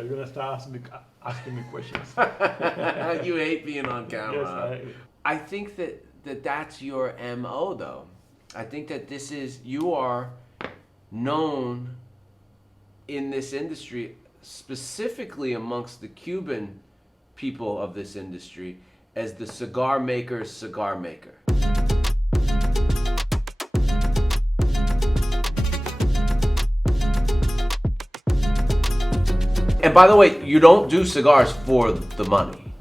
Are you gonna start asking me questions? You hate being on camera. Yes, I think that's your MO though. I think that you are known in this industry, specifically amongst the Cuban people of this industry, as the cigar maker's cigar maker. And by the way, you don't do cigars for the money.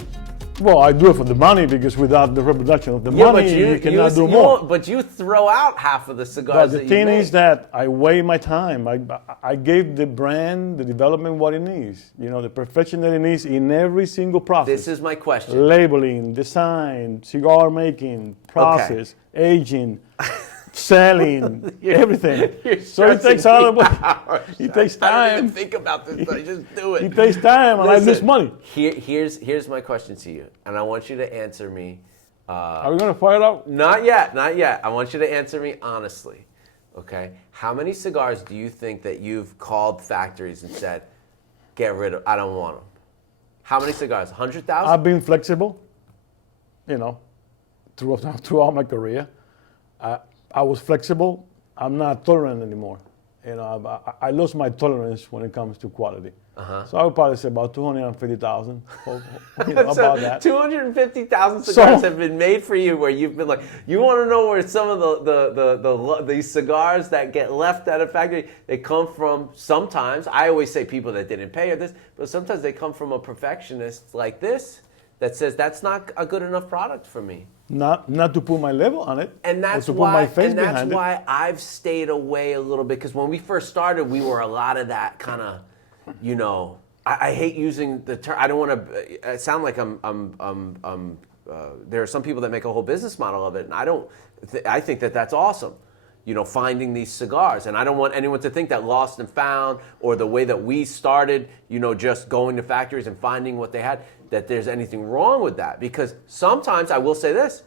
Well, I do it for the money because without the reproduction of the money, you cannot do more. But you throw out half of the cigars. But the thing is that I weigh my time. I gave the brand, the development, what it needs. You know, the perfection that it needs in every single process. This is my question. Labeling, design, cigar making, process, aging, selling, everything. So it takes out of it takes time. I don't even think about this. I just do it. It takes time, and I lose money. Here's my question to you, and I want you to answer me. Are we gonna fire it out? Not yet. I want you to answer me honestly. Okay. How many cigars do you think that you've called factories and said, "Get rid of. I don't want them." How many cigars? 100,000. I've been flexible. You know, throughout my career. I was flexible. I'm not tolerant anymore. You know, I lost my tolerance when it comes to quality. So I would probably say about 250,000. About that. 250,000 cigars have been made for you, where you've been like, you want to know where some of these cigars that get left at a factory, they come from. Sometimes I always say people that didn't pay or this, but sometimes they come from a perfectionist like this that says that's not a good enough product for me. Not to put my label on it, and that's or to why. put my face and that's behind why it. I've stayed away a little bit, because when we first started, we were a lot of that kind of, you know. I hate using the term. I don't want to sound like there are some people that make a whole business model of it, and I don't. I think that's awesome. You know, finding these cigars, and I don't want anyone to think that Lost and Found, or the way that we started, you know, just going to factories and finding what they had, that there's anything wrong with that. Because sometimes, I will say this,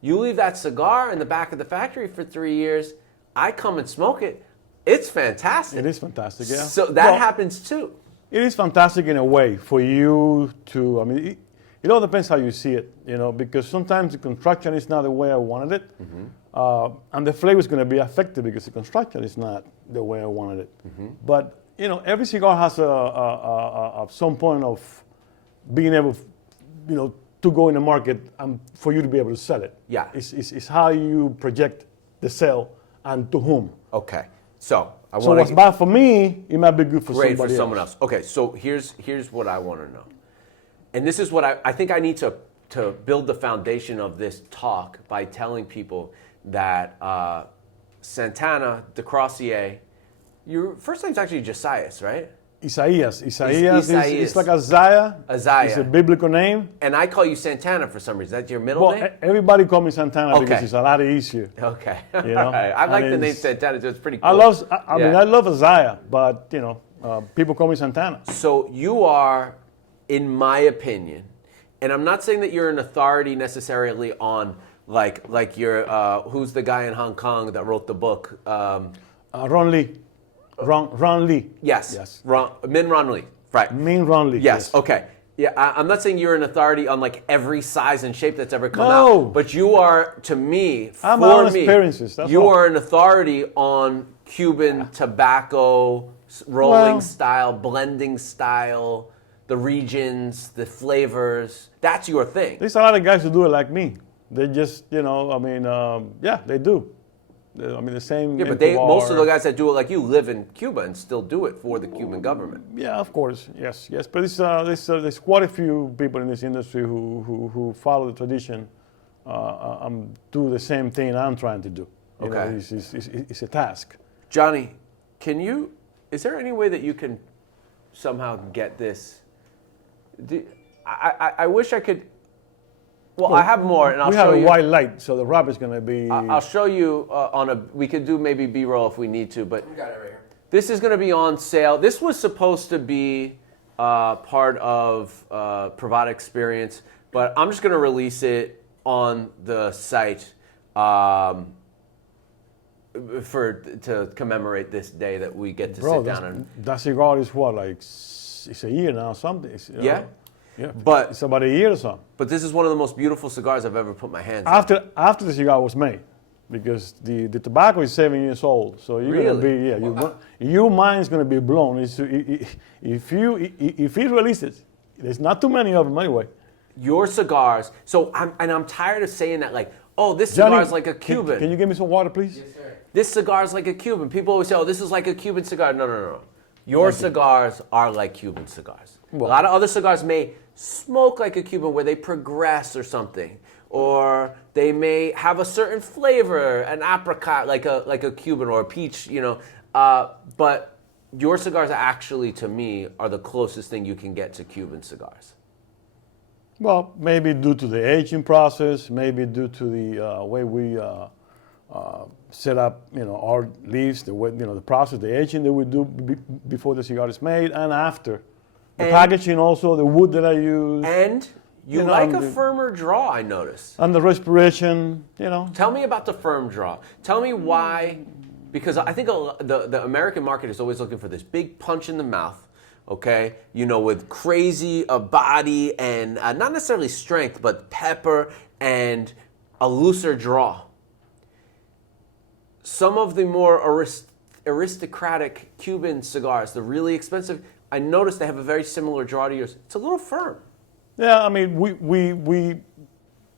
you leave that cigar in the back of the factory for 3 years, I come and smoke it, it's fantastic. It is fantastic, yeah. So that happens too. It is fantastic in a way for you to, I mean, it all depends how you see it, you know, because sometimes the construction is not the way I wanted it. And the flavor is going to be affected because the construction is not the way I wanted it. But, you know, every cigar has some point of being able, you know, to go in the market and for you to be able to sell it. Yeah. It's how you project the sale and to whom. Okay. So what's bad for me, it might be good for somebody else. Great for someone else. Okay, so here's what I want to know. And this is what I think I need to build the foundation of this talk by telling people that Santana, D'Crossier, your first name's actually Josias, right? Isaias. It's like Isaiah. It's a biblical name. And I call you Santana for some reason. Is that your middle name? Everybody call me Santana because it's a lot easier. Okay. You know? Right. I like the name Santana, so it's pretty cool. I mean, I love Isaiah, but, you know, people call me Santana. So you are, in my opinion, and I'm not saying that you're an authority necessarily on, like you're, who's the guy in Hong Kong that wrote the book? Ron Lee. Ron Lee. Yes. Min Ron Lee. Right. Min Ron Lee. Yes. Okay. Yeah, I'm not saying you're an authority on like every size and shape that's ever come out. But you are, to me, experiences. That's all. Are an authority on Cuban tobacco, rolling style, blending style, the regions, the flavors. That's your thing. There's a lot of guys who do it like me. They just, you know, I mean, they do. I mean, the same. Yeah, but most of the guys that do it like you live in Cuba and still do it for the Cuban government. Yeah, of course, yes. But there's quite a few people in this industry who follow the tradition, do the same thing I'm trying to do. You know, it's a task. Johnny, is there any way that you can somehow get this? I wish I could. Well, I have more, and I'll show you. We have a white light, so the wrap is going to be. I'll show you we could do maybe B-roll if we need to, but. We got it right here. This is going to be on sale. This was supposed to be part of Privada Experience, but I'm just going to release it on the site to commemorate this day that we get to sit down and. That cigar is what, like it's a year now, something. Yeah? Yeah, But it's about a year or so. But this is one of the most beautiful cigars I've ever put my hands on. After the cigar was made, because the tobacco is 7 years old, so you're gonna be your mind's gonna be blown. If he releases, there's not too many of them anyway. Your cigars. So I'm tired of saying that, like, oh, this cigar is like a Cuban. Can you give me some water, please? Yes, sir. This cigar is like a Cuban. People always say, oh, this is like a Cuban cigar. No. Your cigars are like Cuban cigars. Well, a lot of other cigars may smoke like a Cuban where they progress or something. Or they may have a certain flavor, an apricot like a Cuban or a peach, but your cigars actually, to me, are the closest thing you can get to Cuban cigars. Well, maybe due to the aging process, maybe due to the way we set up, our leaves, the way, the process, the aging that we do before the cigar is made and after. The packaging also, the wood that I use. And you like a firmer draw, I noticed. And the respiration, Tell me about the firm draw. Tell me why, because I think the American market is always looking for this big punch in the mouth, okay? With crazy body and not necessarily strength, but pepper and a looser draw. Some of the more aristocratic Cuban cigars, the really expensive, I noticed they have a very similar draw to yours. It's a little firm. Yeah, I mean, we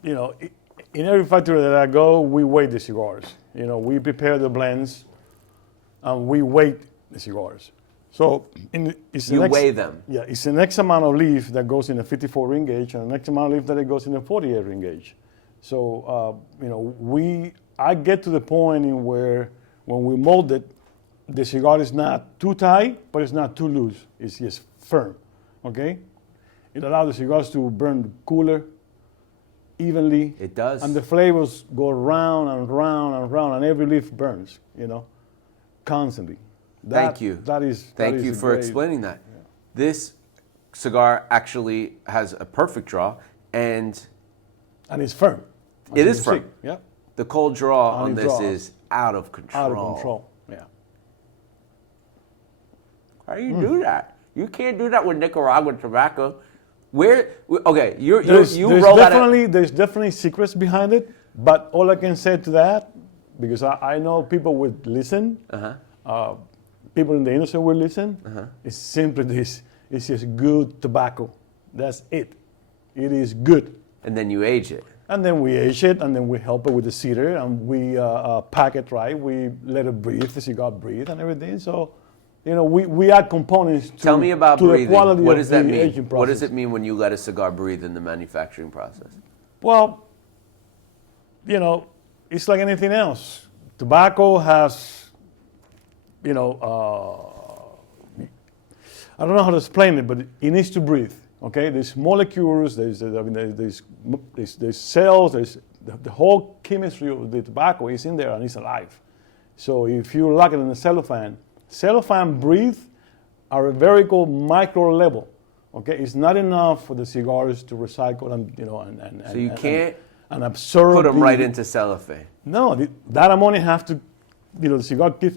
in every factory that I go, we weigh the cigars. We prepare the blends, and we weight the cigars. So you weigh them. Yeah, it's an X amount of leaf that goes in a 54 ring gauge, and an X amount of leaf that goes in a 48 ring gauge. So I get to the point in where when we mold it, the cigar is not too tight, but it's not too loose. It's just firm. Okay. It allows the cigars to burn cooler, evenly. It does. And the flavors go round and round and round, and every leaf burns, constantly. Thank you. Thank you for explaining that. Yeah. This cigar actually has a perfect draw, and it's firm. It is firm. Yeah. The cold draw on this is out of control. Out of control. Yeah. How do you do that? You can't do that with Nicaraguan tobacco. You roll that. There's definitely secrets behind it, but all I can say to that, because I know people would listen, people in the industry will listen, is simply this: it's just good tobacco. That's it. It is good. And then you age it. And then we age it, and then we help it with the cedar, and we pack it right. We let it breathe, the cigar breathe, and everything. So. We add components to, Tell me about to breathing. the quality what of does that the mean? aging process. What does it mean when you let a cigar breathe in the manufacturing process? Well, it's like anything else. Tobacco has, I don't know how to explain it, but it needs to breathe. Okay, there's molecules, there's cells, there's the whole chemistry of the tobacco is in there and it's alive. So if you lock it in a cellophane breathe at a very micro level. Okay, it's not enough for the cigars to recycle and so you can't and absorb. Put them right into cellophane. No, that ammonia have to, the cigar keeps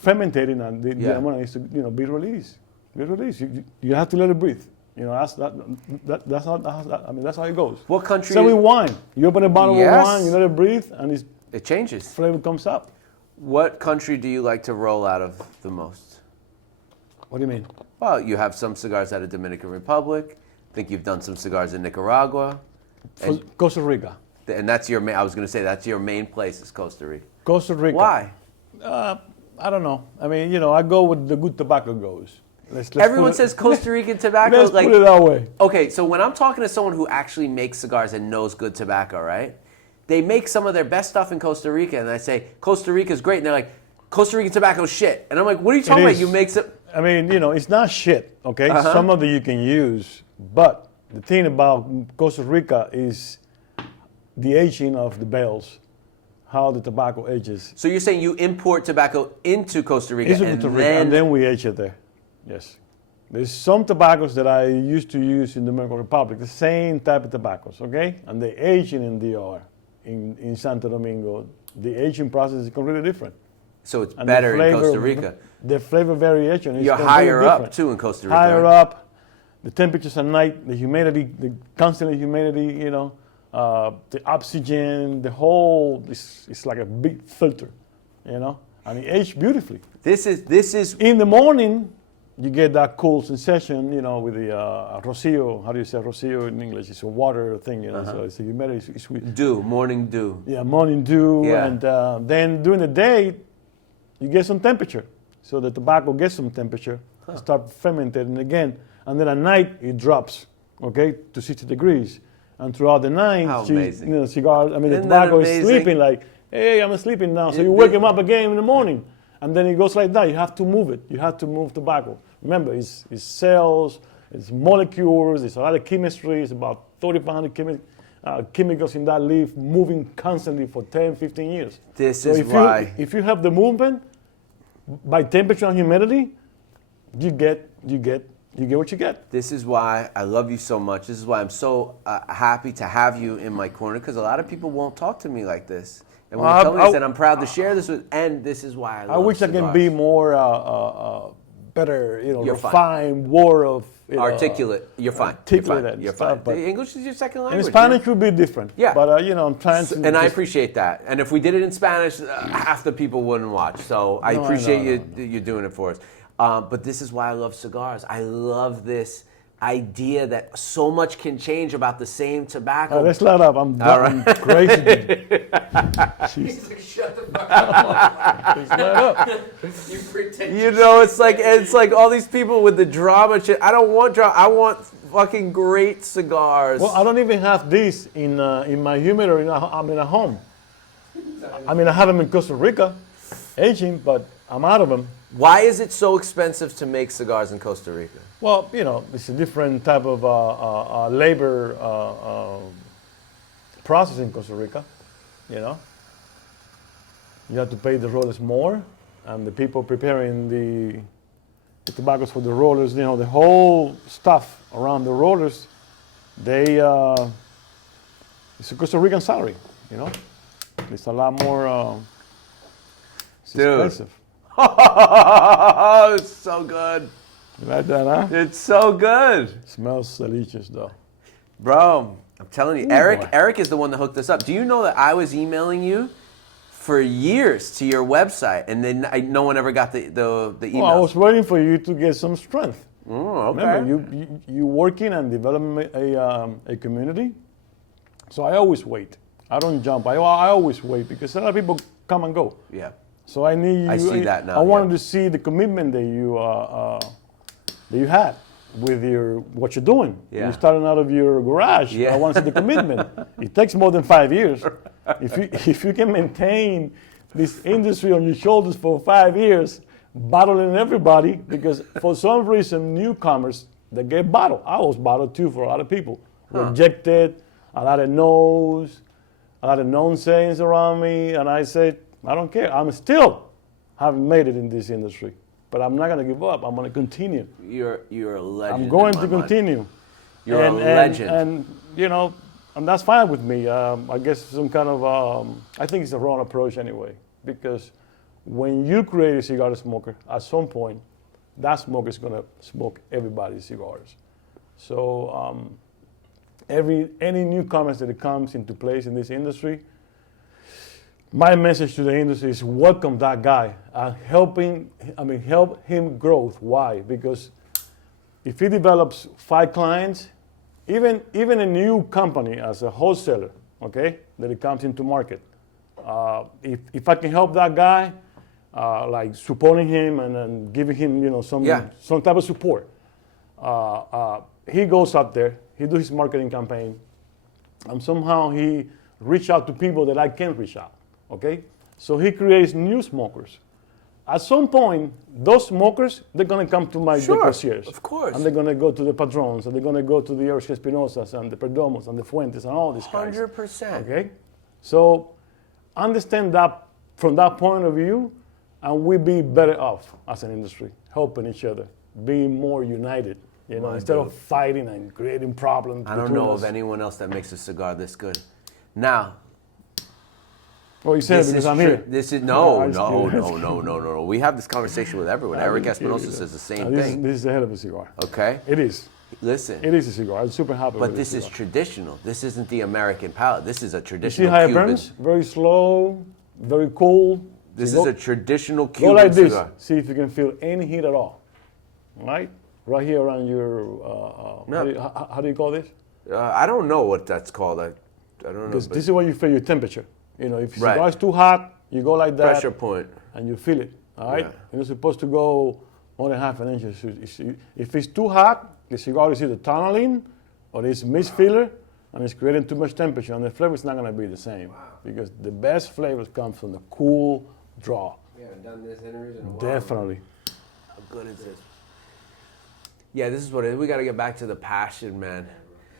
fermenting and the ammonia needs to be released. You have to let it breathe. That's how it goes. What country? So with wine, you open a bottle of wine, you let it breathe, and it changes. Flavor comes up. What country do you like to roll out of the most? What do you mean? Well, you have some cigars out of Dominican Republic. I think you've done some cigars in Nicaragua. Costa Rica. And that's your main, I was going to say, that's your main place is Costa Rica. Costa Rica. Why? I don't know. I mean, I go with the good tobacco goes. Everyone says Costa Rican tobacco. Let's put it that way. Okay, so when I'm talking to someone who actually makes cigars and knows good tobacco, right? They make some of their best stuff in Costa Rica, and I say, Costa Rica's great. And they're like, Costa Rican tobacco's shit. And I'm like, what are you talking about? You make some... I mean, it's not shit, okay? Some of it you can use. But the thing about Costa Rica is the aging of the bales, how the tobacco ages. So you're saying you import tobacco into Costa Rica, and then we age it there. Yes. There's some tobaccos that I used to use in the Dominican Republic, the same type of tobaccos, okay? And the aging in DR, in Santo Domingo, the aging process is completely different. So it's And better in Costa Rica. The flavor variation is You're completely higher up different. too in Costa Rica. Higher right? up, the temperatures at night, the humidity, the constant humidity, the oxygen, the whole, it's like a big filter, and it aged beautifully. This is In the morning, you get that cool sensation, with the rocío. How do you say rocío in English? It's a water thing, so it's the humidity. It's sweet. dew, morning dew. Yeah, morning dew, Yeah. and then during the day, you get some temperature. So the tobacco gets some temperature, start fermenting again, and then at night it drops, to 60 degrees. And throughout the night, How amazing. the cigar, the Isn't that tobacco is amazing? sleeping like, hey, I'm sleeping now. So you wake him up again in the morning. And then it goes like that. You have to move it. You have to move tobacco. Remember, it's cells, it's molecules, it's a lot of chemistry. It's about 3,500 chemicals in that leaf moving constantly for 10, 15 years. This is why. If you have the movement, by temperature and humidity, you get what you get. This is why I love you so much. This is why I'm so happy to have you in my corner, because a lot of people won't talk to me like this. And when you tell me that, I'm proud to share this with, and this is why I love wish cigars. I can be more better, You're fine. refined word of articulate. You're fine. articulate You're fine. and You're stuff, fine. but- The English is your second In language. Spanish would be different. Yeah. But I'm trying to. And I just- appreciate that. And if we did it in Spanish, half the people wouldn't watch. So I No, I appreciate know. you doing it for us. But this is why I love cigars. I love this idea that so much can change about the same tobacco. Let's let up. I'm right. crazy. He's like, shut the fuck up. Let's let up. You pretend. You know, it's like all these people with the drama shit. I don't want drama. I want fucking great cigars. Well, I don't even have this in my humidor. I'm in a home. I have them in Costa Rica, aging, but I'm out of them. Why is it so expensive to make cigars in Costa Rica? Well, it's a different type of labor process in Costa Rica. You have to pay the rollers more, and the people preparing the tobaccos for the rollers, the whole stuff around the rollers, it's a Costa Rican salary. It's a lot more. It's Dude. expensive. Oh, it's so good. You like that, huh? It's so good. Smells delicious, though. Bro, I'm telling you, Ooh, Eric boy. Eric is the one that hooked us up. Do you know that I was emailing you for years to your website, and then no one ever got the emails? Well, I was waiting for you to get some strength. Okay. Remember, you working and developing a community. So I always wait. I don't jump. I always wait because a lot of people come and go. Yeah. So I need you. I see that now, I wanted yeah. to see the commitment that you had with what you're doing. Yeah. You're starting out of your garage. Yeah. I want to see the commitment. It takes more than 5 years. If you can maintain this industry on your shoulders for 5 years, bottling everybody, because for some reason newcomers they get bottled. I was bottled too for a lot of people. Rejected, a lot of no's, a lot of nonsense around me, and I said, I don't care. I'm still haven't made it in this industry, but I'm not gonna give up. I'm gonna continue. You're a legend. I'm going in my to mind. continue. You're a legend. And that's fine with me. I guess some kind of I think it's the wrong approach anyway, because when you create a cigar smoker, at some point, that smoker is gonna smoke everybody's cigars. So any newcomers that comes into place in this industry, my message to the industry is welcome that guy and help him grow. Why? Because if he develops 5 clients, even a new company as a wholesaler, that it comes into market, if I can help that guy, like supporting him and giving him some type of support, he goes out there, he does his marketing campaign, and somehow he reach out to people that I can't reach out. So he creates new smokers. At some point, those smokers, they're going to come to my D'Crossiers. Of course. And they're going to go to the Padrones, and they're going to go to the Eros Espinosas, and the Perdomos, and the Fuentes, and all these guys. 100%. So understand that from that point of view, and we be better off as an industry, helping each other, being more united, instead of fighting and creating problems. I don't know of anyone else that makes a cigar this good. Now, Well, you said it because I'm here. This is No, I'm no. We have this conversation with everyone. Eric Espinosa says the same thing. This is the head of a cigar. Okay. It is. Listen. It is a cigar. I'm super happy with But this is traditional. This isn't the American palate. This is a You see traditional how it Cuban. burns? Very slow, very cool. This So is a traditional go Cuban like this. cigar. See if you can feel any heat at all. Right? Right here around your, how do you call this? I don't know what that's called. I don't know. Because but this is when you feel your temperature. You know, if your Right. cigar is too hot, you go like that. pressure point. And you feel it. All right? Yeah. You're not supposed to go more than half an inch. If it's too hot, the cigar is either tunneling or it's misfiller and it's creating too much temperature, and the flavor is not going to be the same. Because the best flavors come from the cool draw. We haven't done this interviews in a while. Definitely. How good is this? Yeah, this is what it is. We got to get back to the passion, man.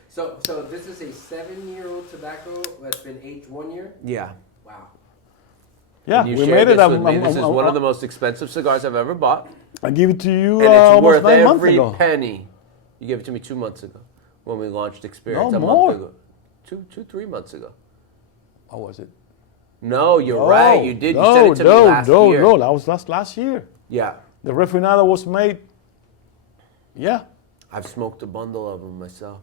So this is a 7-year-old tobacco that's been aged 1 year? Yeah. Wow. Yeah, And you we shared made it. this with me. This is one of the most expensive cigars I've ever bought. I give it to you And it's almost worth 9 months every ago. penny. You gave it to me 2 months ago when we launched Experience. No, a more. month ago. 3 months ago. How was it? No, you're right. You did. You sent it to me last year. No, that was last year. Yeah. The refinado was made. Yeah. I've smoked a bundle of them myself.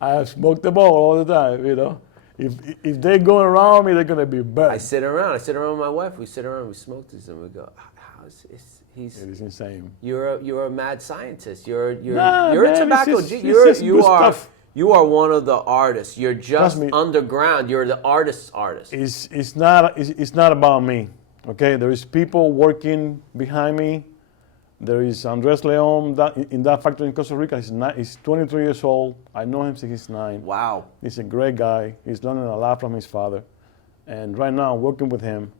I have smoked the ball all the time, you know. If they go around me, they're gonna be bad. I sit around with my wife. We sit around. We smoke these, and we go, "How is he's? It is insane. You're a mad scientist. You're Nah, a man, tobacco. it's just You good are stuff. you are one of the artists. You're just me. underground. You're the artist's artist. It's not about me. Okay, there is people working behind me. There is Andres Leon in that factory in Costa Rica. He's 23 years old. I know him since he's 9. Wow. He's a great guy. He's learning a lot from his father. And right now I'm working with him.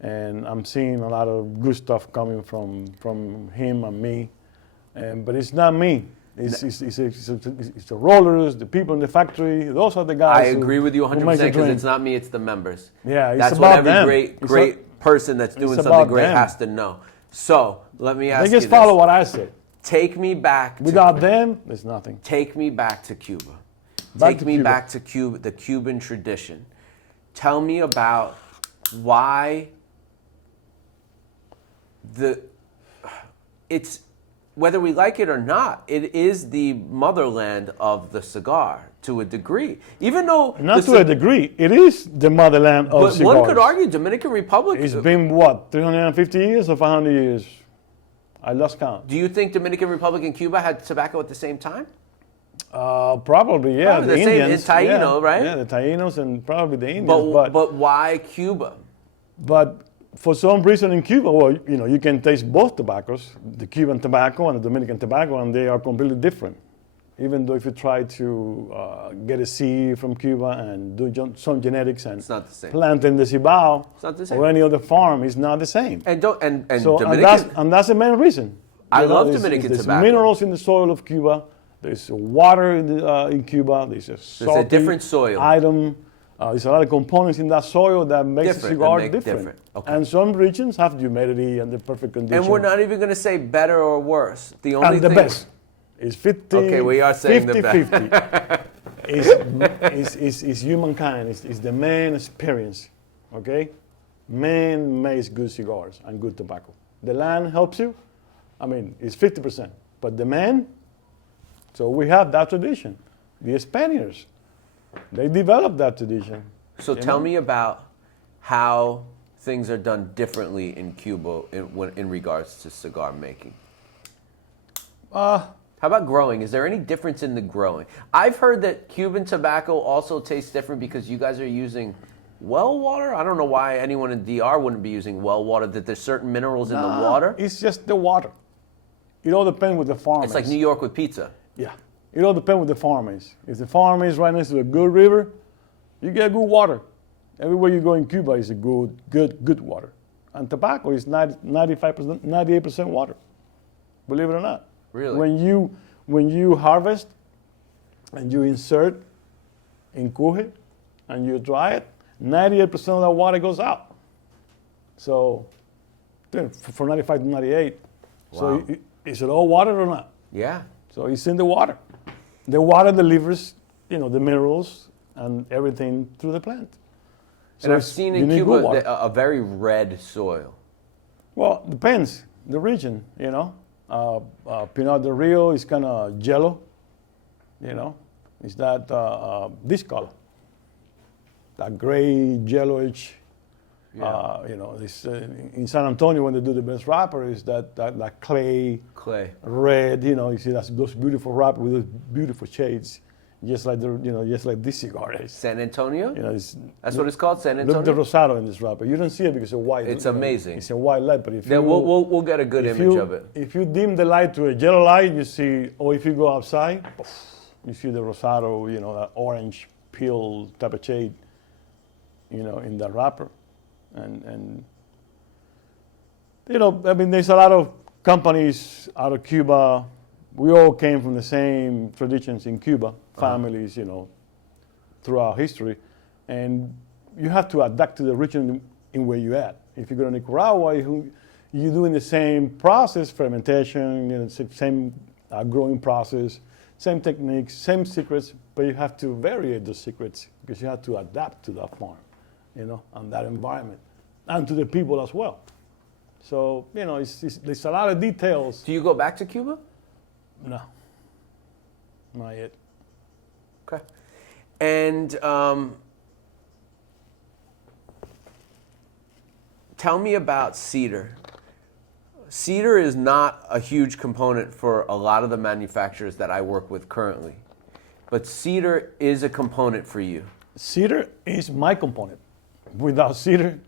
And I'm seeing a lot of good stuff coming from him and me. But it's not me. It's the rollers, the people in the factory. Those are the guys. I agree with you who 100% make the because drink. it's not me, it's the members. Yeah, it's That's about what every them. great person that's doing something about great them. has to know. So let me ask They you just follow this. what I said. Take me back. Without them, there's nothing. Take me back to Cuba. Back Take to me Cuba. back to Cuba, the Cuban tradition. Tell me about why it's, whether we like it or not, it is the motherland of the cigar to a degree. Even though Not to a degree. It is the motherland of but cigars. one could argue Dominican Republic. It's been what, 350 years or 500 years? I lost count. Do you think Dominican Republic and Cuba had tobacco at the same time? Probably, yeah. Probably the same, Indians, it's Taino, yeah, right? Yeah, the Tainos and probably the Indians. But why Cuba? But for some reason in Cuba, well, you know, you can taste both tobaccos, the Cuban tobacco and the Dominican tobacco, and they are completely different. Even though if you try to get a seed from Cuba and do some genetics and It's not the same. plant in the Cibao It's not the same. or any other farm, it's not the same. And So Dominican. that's the main reason. I You know, love there's- Dominican there's tobacco. minerals in the soil of Cuba. There's water in Cuba. There's a salty different soil. item. There's a lot of components in that soil that makes the Different, cigar that make different. different. Okay. And some regions have humidity and the perfect conditions. And we're not even going to say better or worse. The only And the thing, best is 50. Okay, we are saying the 50, best. is humankind. Is the man experience. Okay, man makes good cigars and good tobacco. The land helps you. I mean, it's 50%, but the man. So we have that tradition. The Spaniards, they developed that tradition. So tell me about how things are done differently in Cuba in regards to cigar making. How about growing? Is there any difference in the growing? I've heard that Cuban tobacco also tastes different because you guys are using well water. I don't know why anyone in DR wouldn't be using well water, that there's certain minerals in the water. It's just the water. It all depends with the farm. It's like New York with pizza. Yeah. It all depends with the farm is. If the farm is right next to a good river, you get good water. Everywhere you go in Cuba is a good water. And tobacco is 95%, 98% water. Believe it or not. Really? When you harvest and you insert in cuje and you dry it, 98% of that water goes out. So from 95 to 98. Wow. So is it all water or not? Yeah. So it's in the water. The water delivers, the minerals and everything through the plant. And I've it's- seen you in need good Cuba water. a very red soil. Well, depends the region, you know. Pinot del Rio is kind of yellow, you know. It's that this color, that gray yellowish. You know, this, in San Antonio when they do the best wrapper is that clay red. You know, you see those beautiful wrapper with those beautiful shades, just like this cigar is. San Antonio? You know, That's what it's called, San Antonio? Look the rosado in this wrapper. You don't see it because it's white. It's amazing. It's a white light, but if Yeah, we'll get a good image of it. If you dim the light to a yellow light, you see, or if you go outside, you see the rosado, you know, that orange peel type of shade, you know, in the wrapper. And you know, I mean, there's a lot of companies out of Cuba. We all came from the same traditions in Cuba, families, you know, throughout history. And you have to adapt to the region in where you're at. If you go to Nicaragua, you're doing the same process, fermentation, you know, same growing process, same techniques, same secrets, but you have to vary those secrets because you have to adapt to that farm, you know, and that environment, and to the people as well. So, you know, there's a lot of details. Do you go back to Cuba? No, not yet. Okay. And tell me about cedar. Cedar is not a huge component for a lot of the manufacturers that I work with currently, but cedar is a component for you. Cedar is my component. Without cedar,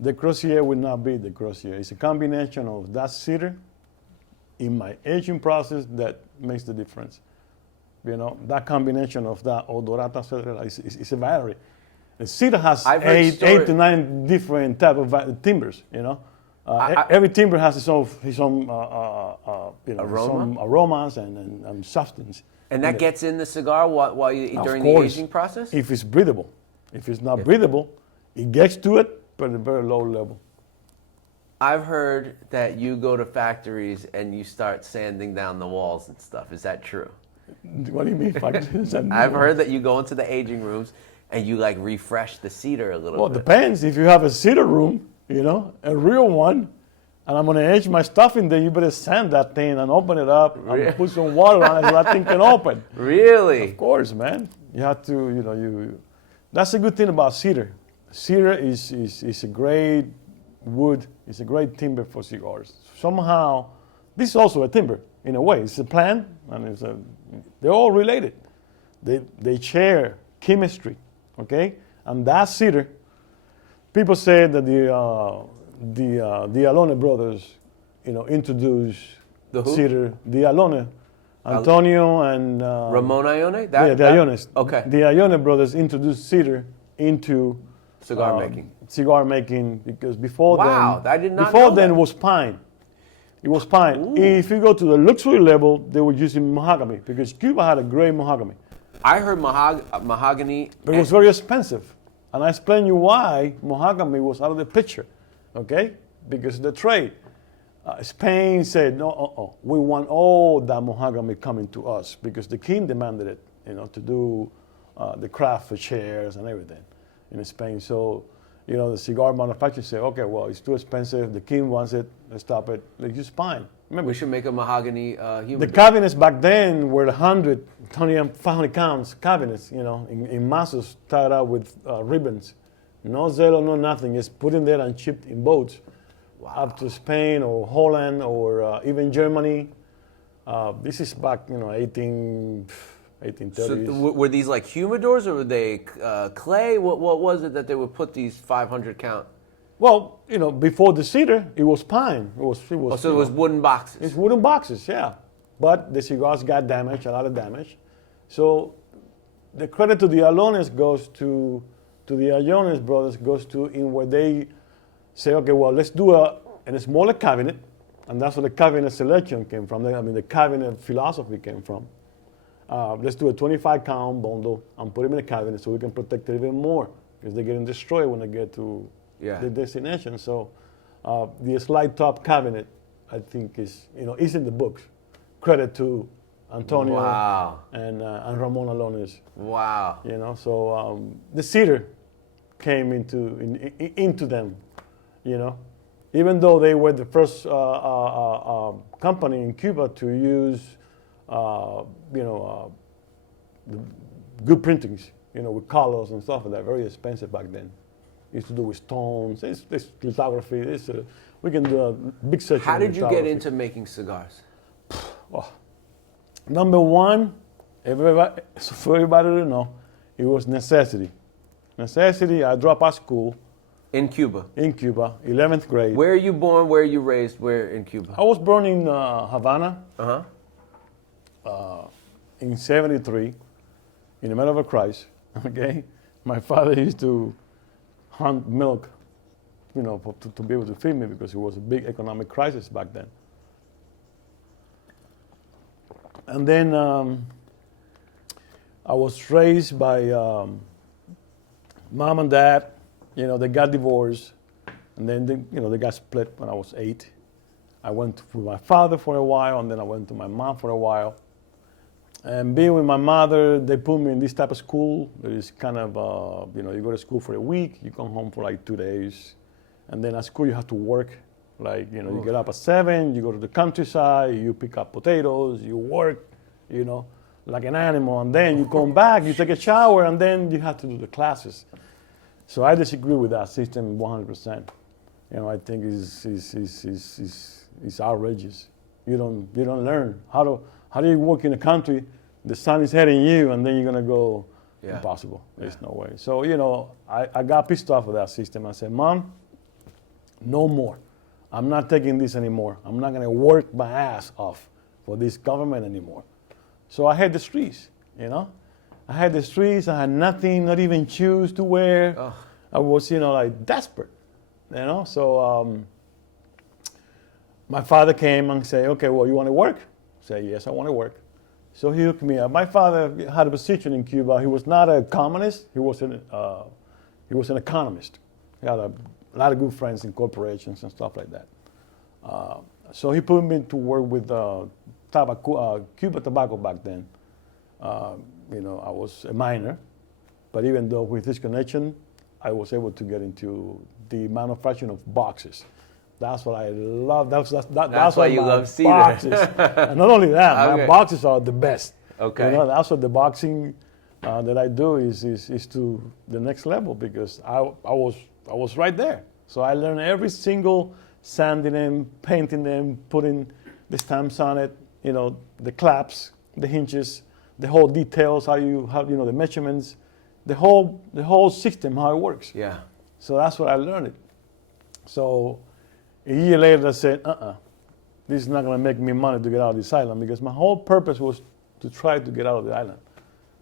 D'Crossier would not be D'Crossier. It's a combination of that cedar in my aging process that makes the difference. You know, that combination of that odorata, etc. is a variety. The cedar has eight to nine different type of timbers. You know, every timber has its own you know, some aromas and substance. And that gets in the cigar while you during the aging process. If it's breathable, if it's not breathable, it gets to it, but at a very low level. I've heard that you go to factories and you start sanding down the walls and stuff. Is that true? What do you mean? I've heard that you go into the aging rooms and you like refresh the cedar a little bit. Well, it depends. If you have a cedar room, you know, a real one, and I'm going to age my stuff in there, you better sand that thing and open it up and put some water on it so that thing can open. Really? Of course, man. You have to, you know, that's a good thing about cedar. Cedar is a great wood. It's a great timber for cigars. Somehow, this is also a timber in a way. It's a plant, and they're all related. They share chemistry, okay? And that cedar, people say that the Alone brothers, you know, introduced the who? cedar. The Alone, Antonio and Ramon Ione. The Iones. Okay. The Ione brothers introduced cedar into cigar making. Cigar making, because before I did not before know then that. it was pine. It was pine. Ooh. If you go to the luxury level, they were using mahogany because Cuba had a great mahogany. I heard mahogany. But it was very expensive. And I explain you why mahogany was out of the picture, okay? Because the trade. Spain said, no, we want all that mahogany coming to us because the king demanded it, you know, to do the craft for chairs and everything in Spain. So, you know, the cigar manufacturers say, okay, well, it's too expensive. The king wants it. Let's stop it. Let's use pine. Remember, We should make a mahogany humidor. the cabinets back then were 100, 500 counts cabinets, you know, in masses tied up with ribbons. No zelo, no nothing. Just put in there and shipped in boats up to Spain or Holland or even Germany. This is back, you know, 1830s. So were these like humidors or were they clay? What was it that they would put these 500 count? Well, you know, before the cedar, it was pine. It was. So it was wooden boxes. It's wooden boxes, yeah. But the cigars got damaged, a lot of damage. So the credit to the Alones goes to the Iones brothers goes to in where they say, okay, well, let's do a smaller cabinet, and that's where the cabinet selection came from. I mean, the cabinet philosophy came from. Let's do a 25 count bundle and put them in a cabinet so we can protect it even more because they're getting destroyed when they get to the destination. So the slide top cabinet, I think, is in the books. Credit to Antonio and Ramon Alones. Wow. You know, so the cedar came into them, you know. Even though they were the first company in Cuba to use, the good printings, with colors and stuff like that. Very expensive back then. Used to do with stones. It's lithography. We can do a big section. How did you get lithography. into making cigars? Well, number one, for everybody to know, it was necessity. Necessity. I dropped out of school. In Cuba. In Cuba, 11th grade. Where are you born? Where are you raised? Where in Cuba? I was born in Havana. Uh-huh. In 73, in the middle of a crisis. Okay, my father used to hunt milk, to be able to feed me because it was a big economic crisis back then. And then I was raised by mom and dad. They got divorced, and then they got split when I was 8. I went with my father for a while, and then I went to my mom for a while. And being with my mother, they put me in this type of school. It is kind of, you go to school for a week, you come home for like 2 days. And then at school, you have to work. Like, you get up at 7, you go to the countryside, you pick up potatoes, you work, like an animal. And then you come back, you take a shower, and then you have to do the classes. So I disagree with that system 100%. I think it's outrageous. You don't learn how do you work in a country, the sun is hitting you, and then you're gonna go? Yeah. Impossible. There's no way. So I got pissed off with that system. I said, Mom, no more. I'm not taking this anymore. I'm not gonna work my ass off for this government anymore. So I had the streets. I had the streets. I had nothing, not even shoes to wear. Oh. I was like desperate. So my father came and said, okay, well, you want to work? I said, yes, I want to work. So he hooked me up. My father had a position in Cuba. He was not a communist. He was an economist. He had a lot of good friends in corporations and stuff like that. So he put me to work with Cuba tobacco back then. I was a minor, but even though with this connection, I was able to get into the manufacturing of boxes. That's what I love. That's why you love cedar. Boxes. And not only that, Okay. my boxes are the best. Okay. That's what the boxing that I do is to the next level because I was right there. So I learned every single sanding them, painting them, putting the stamps on it. The claps, the hinges, the whole details, how the measurements, the whole system, how it works. Yeah. So that's what I learned. So a year later, I said, this is not going to make me money to get out of this island because my whole purpose was to try to get out of the island.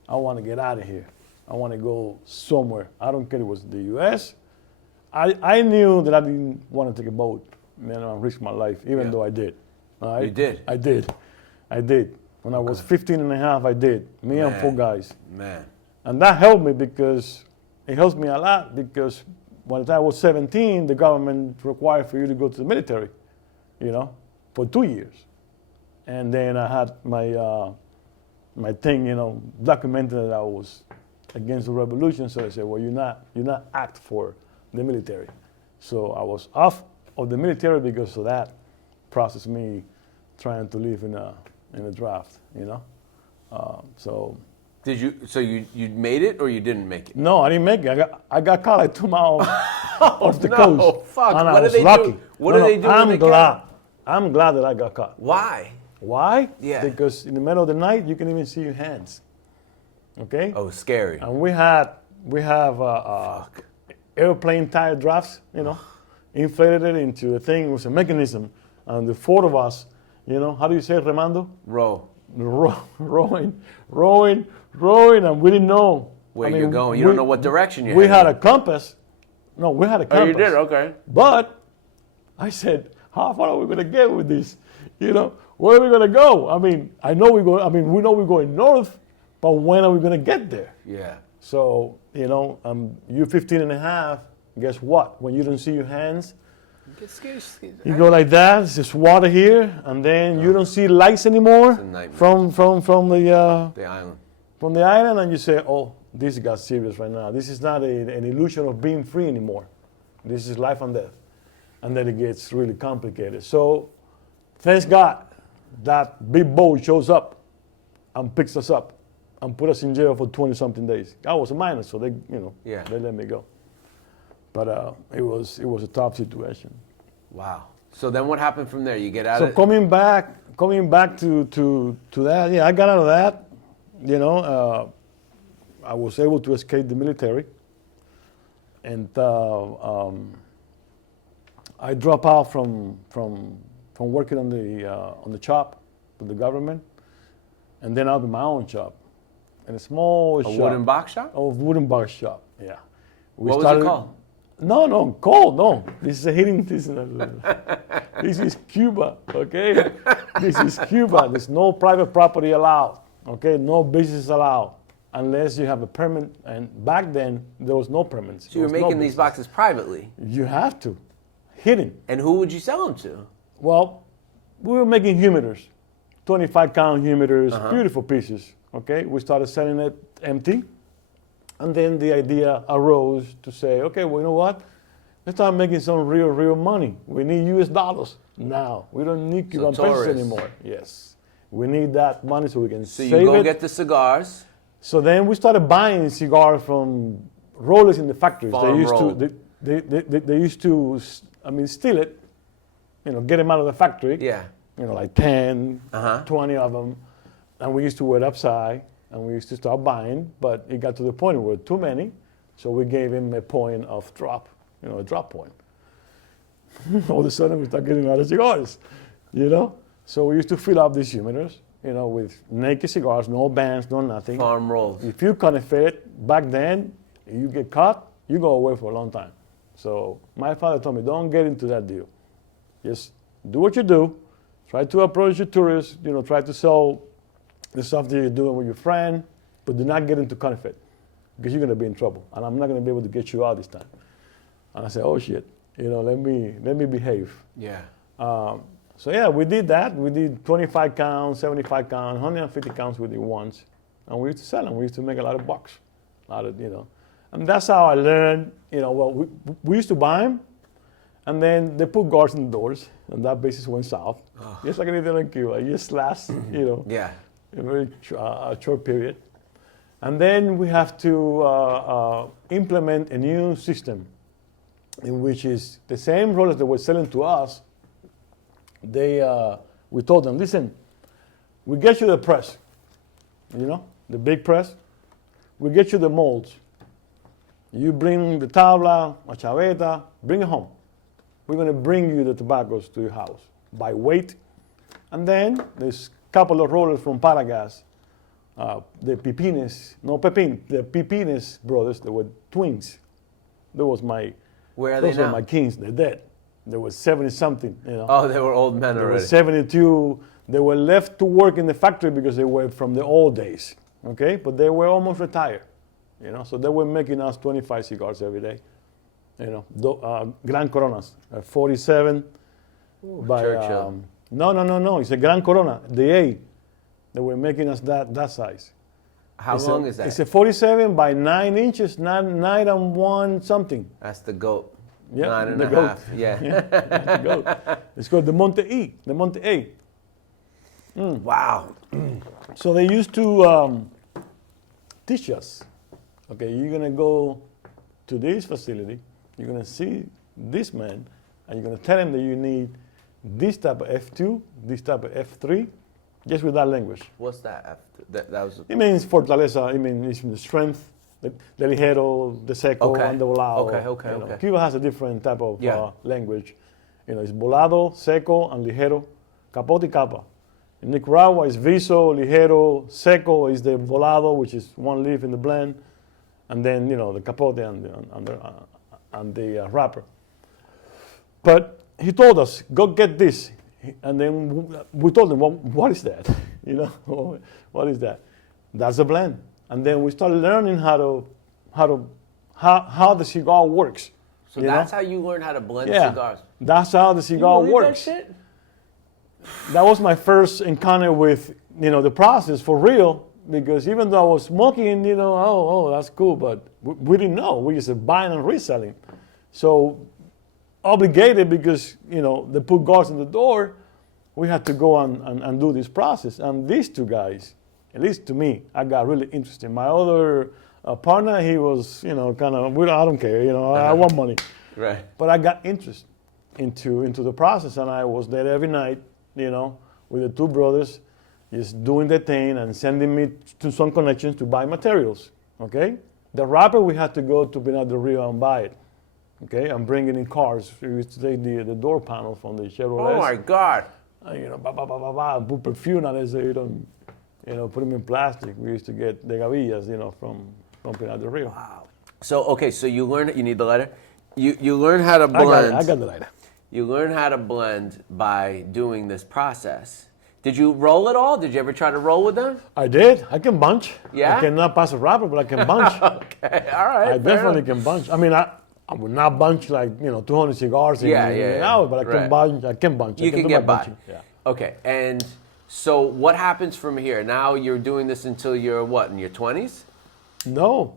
I want to get out of here. I want to go somewhere. I don't care if it was the U.S. I knew that I didn't want to take a boat, and risk my life, even though I did. Right? You did? I did. When I was 15 and a half, I did. Me and 4 guys. Man. And that helped me because it helps me a lot because when I was 17, the government required for you to go to the military, for 2 years. And then I had my thing, documented that I was against the revolution. So I said, well, you're not act for the military. So I was off of the military because of that process, me trying to live in a draft, So. Did you? So you made it or you didn't make it? No, I didn't make it. I got caught like 2 miles off the coast. No, fuck. And I What was do they lucky. do? What do they do when they catch? I'm glad that I got caught. Why? Why? Yeah. Because in the middle of the night, you can even see your hands. Okay? Oh, scary. And we have airplane tire drafts, inflated it into a thing. It was a mechanism. And the 4 of us, how do you say remando? Row. Rowing, and we didn't know Where you're going. You don't know what direction you're We heading. had a compass. No, we had a compass. Oh, you did? Okay. But I said, how far are we going to get with this? Where are we going to go? I know we know we're going north, but when are we going to get there? Yeah. So, you're 15 and a half. Guess what? When you don't see your hands, you go like that. There's water here, and then you don't see lights anymore It's a nightmare. from the The island. from the island, and you say, oh, this got serious right now. This is not an illusion of being free anymore. This is life and death. And then it gets really complicated. So thanks God that big boat shows up and picks us up and put us in jail for 20-something days. I was a minor, so they let me go. But it was a tough situation. Wow. So then what happened from there? You get out of So coming back to that, I got out of that. I was able to escape the military, and I dropped out from working on the shop with the government, and then I opened my own shop, in a small shop. A wooden box shop? A wooden box shop. Yeah. What was it called? No, cold. No, this is a hidden. This is Cuba. Okay, this is Cuba. There's no private property allowed. Okay, no business allowed unless you have a permit. And back then there was no permits. So you were making these boxes privately. You have to, hidden. And who would you sell them to? Well, we were making humidors, 25-count humidors, beautiful pieces. Okay, we started selling it empty. And then the idea arose to say, okay, well, you know what? Let's start making some real money. We need US dollars now. We don't need Cuban pesos anymore. Yes. We need that money so we can save it. So you go get the cigars. So then we started buying cigars from rollers in the factories. They used to, steal it, get them out of the factory. Yeah. Like 10, 20 of them. And we used to wear it upside. And we used to start buying, but it got to the point where too many, so we gave him a point of drop, a drop point. All of a sudden, we started getting a lot of cigars, So we used to fill up these humidors, with naked cigars, no bands, no nothing. Farm rolls. If you counterfeit, back then, you get caught, you go away for a long time. So my father told me, don't get into that deal. Just do what you do. Try to approach your tourists, try to sell the stuff that you're doing with your friend, but do not get into counterfeit because you're going to be in trouble, and I'm not going to be able to get you out this time. And I said, oh shit, let me behave. Yeah. We did that. We did 25 counts, 75 counts, 150 counts we did once, and we used to sell them. We used to make a lot of bucks, and that's how I learned. We used to buy them, and then they put guards in the doors, and that business went south, just like anything in Cuba. It just lasts, Yeah. A very short period. And then we have to implement a new system in which is the same rollers that were selling to us. We told them, listen, we get you the press, the big press. We get you the molds. You bring the tabla, a chaveta, bring it home. We're going to bring you the tobaccos to your house by weight. And then there's couple of rollers from Paragas, the Pepines brothers, they were twins. That was Where are they now? Those were my kings, they're dead. They were 70-something, Oh, they were old men They already. were 72. They were left to work in the factory because they were from the old days, okay? But they were almost retired, So they were making us 25 cigars every day, Gran Coronas, 47 by... Churchill. No. It's a Gran Corona, the A. They were making us that size. How long is that? It's a 47 by 9 inches, 9 and 1 something. That's the goat. Yeah, 9 and the a goat. half. Yeah. That's the goat. It's called the Monte E, the Monte A. Wow. So they used to teach us, okay, you're going to go to this facility, you're going to see this man, and you're going to tell him that you need this type of F2, this type of F3, just with that language. What's that? That was. It means fortaleza, it's the strength, the ligero, the seco, and the volado. Okay. Cuba has a different type of language. It's volado, seco, and ligero, capote y capa. In Nicaragua, it's viso, ligero, seco is the volado, which is one leaf in the blend, and then, the capote and the wrapper. But he told us, go get this. And then we told him, well, what is that? What is that? That's a blend. And then we started learning how the cigar works. So that's how you learned how to blend Yeah, cigars. that's how the cigar works. That shit? That was my first encounter with, the process for real, because even though I was smoking, that's cool, but we didn't know. We just buying and reselling. So obligated because, they put guards in the door, we had to go and do this process. And these two guys, at least to me, I got really interested. My other partner, he was, kind of, I don't care, I want money. Right. But I got interest into the process, and I was there every night, with the two brothers, just doing the thing and sending me to some connections to buy materials, okay? The wrapper, we had to go to Pinar del Rio and buy it, okay? And bring it in cars. We used to take the door panel from the Chevrolet. Oh my God. And, put perfume on it so you don't, put them in plastic. We used to get the gavillas, from Pinar del Rio. Wow. So, okay, so you learned, you need the lighter? You learn how to blend. I got the lighter. You learn how to blend by doing this process. Did you roll at all? Did you ever try to roll with them? I did. I can bunch. Yeah? I cannot pass a wrapper, but I can bunch. Okay, all right. I definitely can bunch. I mean, I would not bunch like 200 cigars in an hour, but I can bunch. I can bunch. You can get by. Yeah. Okay, and so what happens from here? Now you're doing this until you're what, in your 20s? No,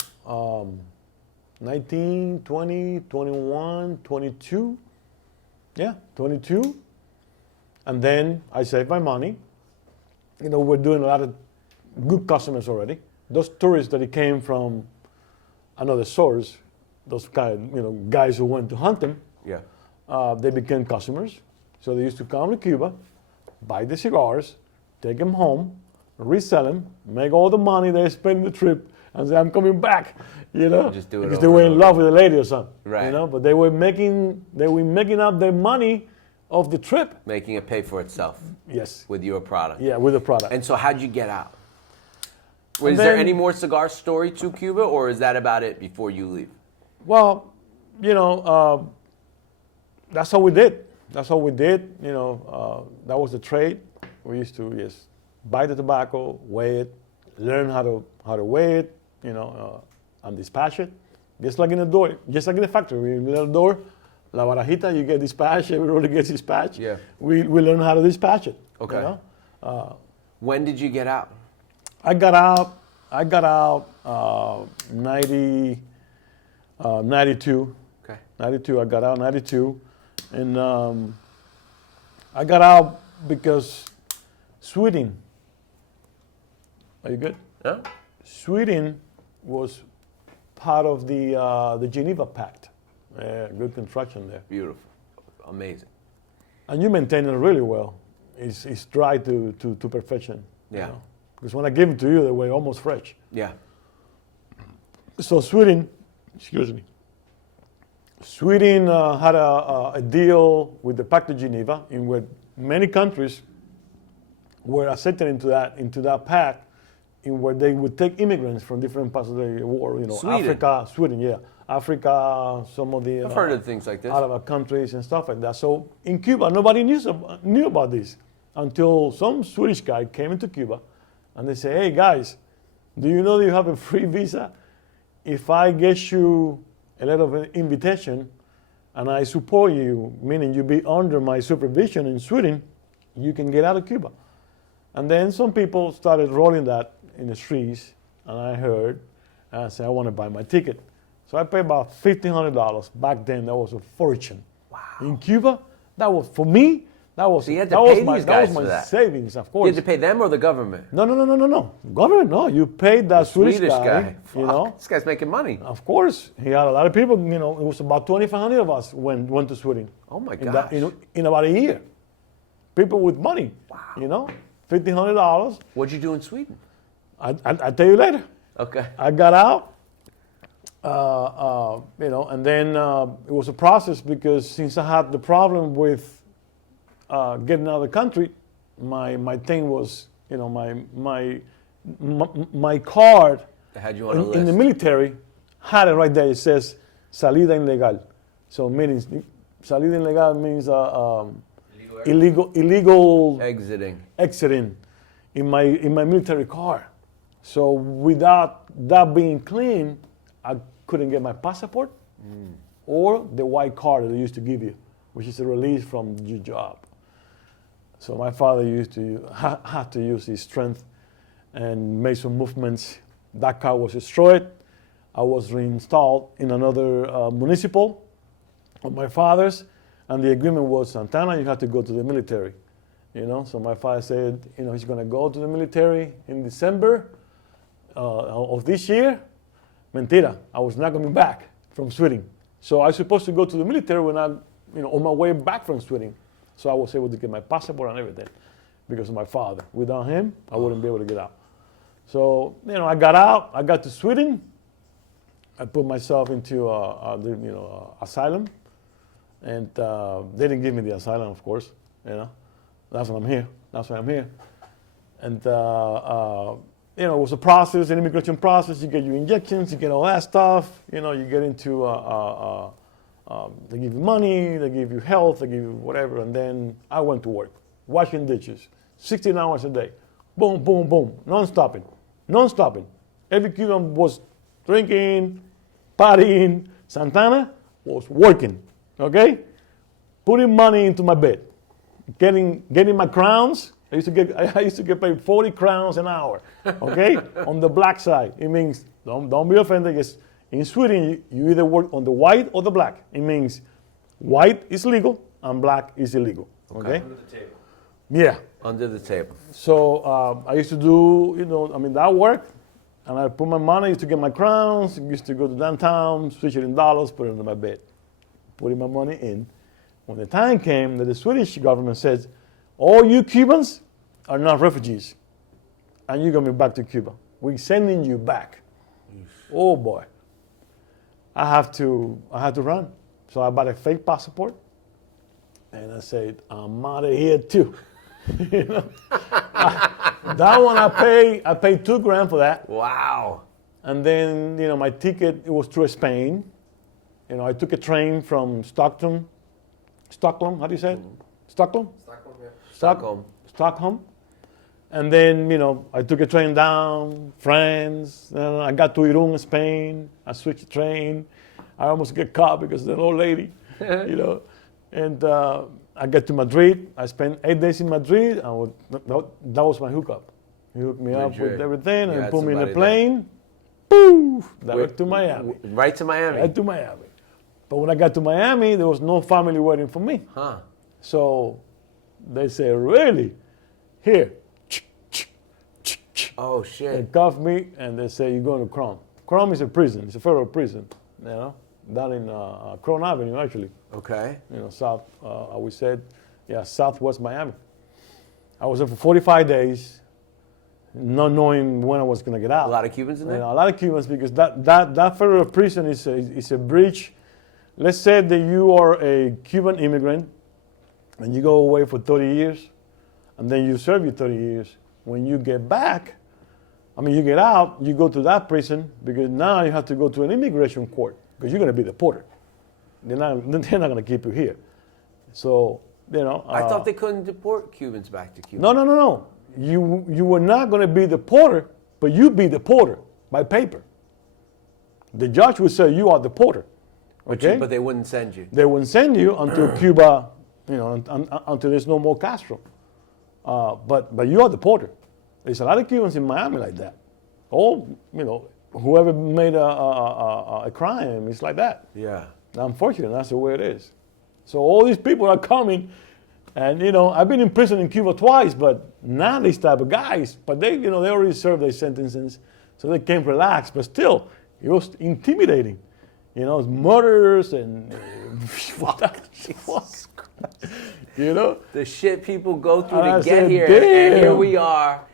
19, 20, 21, 22. Yeah, 22. And then I saved my money. We're doing a lot of good customers already. Those tourists that came from another source, those kind, guys who went to hunt them, they became customers. So they used to come to Cuba, buy the cigars, take them home, resell them, make all the money they spent in the trip, and say, I'm coming back, Just do it because they were in love with the lady or something, right? But they were making up their money of the trip, making it pay for itself. Yes, with your product. Yeah, with the product. And so, how'd you get out? Is there any more cigar story to Cuba, or is that about it before you leave? Well, that's how we did. That's how we did. That was the trade. We used to just buy the tobacco, weigh it, learn how to weigh it, and dispatch it. Just like in the door, just like in the factory. We let the door, la barajita, you get dispatched, everybody gets dispatched. Yeah. We learn how to dispatch it. Okay. When did you get out? I got out 92. Okay. 92, I got out 92. And I got out because Sweden, are you good? Yeah. Sweden was part of the Geneva Pact. Good construction there. Beautiful. Amazing. And you maintain it really well. It's dry to perfection. Yeah. Because when I give it to you, they were almost fresh. Yeah. So Sweden had a deal with the Pact of Geneva, in where many countries were accepted into that pact, in where they would take immigrants from different parts of the world. Sweden. Africa, some of the I've heard of things like this. Arab countries and stuff like that. So in Cuba, nobody knew about this until some Swedish guy came into Cuba, and they say, "Hey guys, do you know that you have a free visa if I get you a letter of invitation and I support you, meaning you be under my supervision in Sweden, you can get out of Cuba." And then some people started rolling that in the streets, and I heard, and I said, I want to buy my ticket. So I paid about $1,500. Back then, that was a fortune. Wow. In Cuba, that was, for me, that was, So you had to that pay was these guys my for that. savings, of course. You had to pay them or the government? No. Government, no. You paid that Swedish guy. Fuck, this guy's making money. Of course, he had a lot of people. It was about 2,500 of us went to Sweden. Oh my gosh! In about a year, people with money. Wow. $1,500. What'd you do in Sweden? I'll tell you later. Okay. I got out. And then it was a process, because since I had the problem with getting out of the country, my thing was, my card They had you on a list. in the military had it right there. It says salida ilegal. So meaning salida ilegal means illegal exiting in my military car. So without that being clean, I couldn't get my passport or the white card that they used to give you, which is a release from your job. So my father used to had to use his strength and made some movements. That car was destroyed. I was reinstalled in another municipal of my father's, and the agreement was, Santana, you have to go to the military. So my father said, he's going to go to the military in December of this year. Mentira, I was not coming back from Sweden. So I was supposed to go to the military when I, on my way back from Sweden. So I was able to get my passport and everything because of my father. Without him, I wouldn't be able to get out. So, I got out, I got to Sweden. I put myself into asylum. And they didn't give me the asylum, of course, That's why I'm here. That's why I'm here. And, it was a process, an immigration process. You get your injections, you get all that stuff. You get into, they give you money, they give you health, they give you whatever. And then I went to work, washing dishes, 16 hours a day. Boom, boom, boom, non-stopping. Every Cuban was drinking, partying. Santana was working, okay? Putting money into my bed. Getting my crowns. I used to get paid 40 crowns an hour, okay? On the black side. It means, don't be offended, because in Sweden, you either work on the white or the black. It means white is legal and black is illegal, okay? Under the table. Yeah. Under the table. So I used to do, that work, and I put my money, I used to get my crowns, used to go to downtown, switch it in dollars, put it under my bed, putting my money in. When the time came that the Swedish government said, all you Cubans are not refugees, and you're going to be back to Cuba. We're sending you back. Oh boy. I had to run. So I bought a fake passport, and I said, I'm out of here too. That one I paid $2,000 for that. Wow. And then, my ticket, it was through Spain. I took a train from Stockholm, how do you say it? Stockholm? Stockholm. And then, I took a train down, France. I got to Irún, Spain. I switched the train. I almost get caught because of the old lady, And I got to Madrid. I spent 8 days in Madrid. That was my hookup. He hooked me up with everything and put me in a plane. Poof! Direct to Miami. Right to Miami. Right to Miami. But when I got to Miami, there was no family waiting for me. Huh. So they say, really? Here. Oh, They shit. cuff me and they say, you're going to Crom. Crom is a prison. It's a federal prison, down in Crown Avenue, actually. Okay. South, we said, southwest Miami. I was there for 45 days, not knowing when I was going to get out. A lot of Cubans in there? A lot of Cubans, because that federal prison is a bridge. Let's say that you are a Cuban immigrant and you go away for 30 years, and then you serve your 30 years. When you get back, you get out, you go to that prison, because now you have to go to an immigration court, because you're going to be deported. They're not going to keep you here. So, I thought they couldn't deport Cubans back to Cuba. No. You were not going to be deported, but you be deported by paper. The judge would say you are deported. Okay? But they wouldn't send you. They wouldn't send you until Cuba, until there's no more Castro. But you are deported. There's a lot of Cubans in Miami like that. Whoever made a crime is like that. Yeah. Unfortunately, that's the way it is. So all these people are coming, and I've been in prison in Cuba twice, but not these type of guys. But they already served their sentences, so they came relaxed. But still, it was intimidating. It's murders and The shit people go through I to get said, here. damn. And here we are.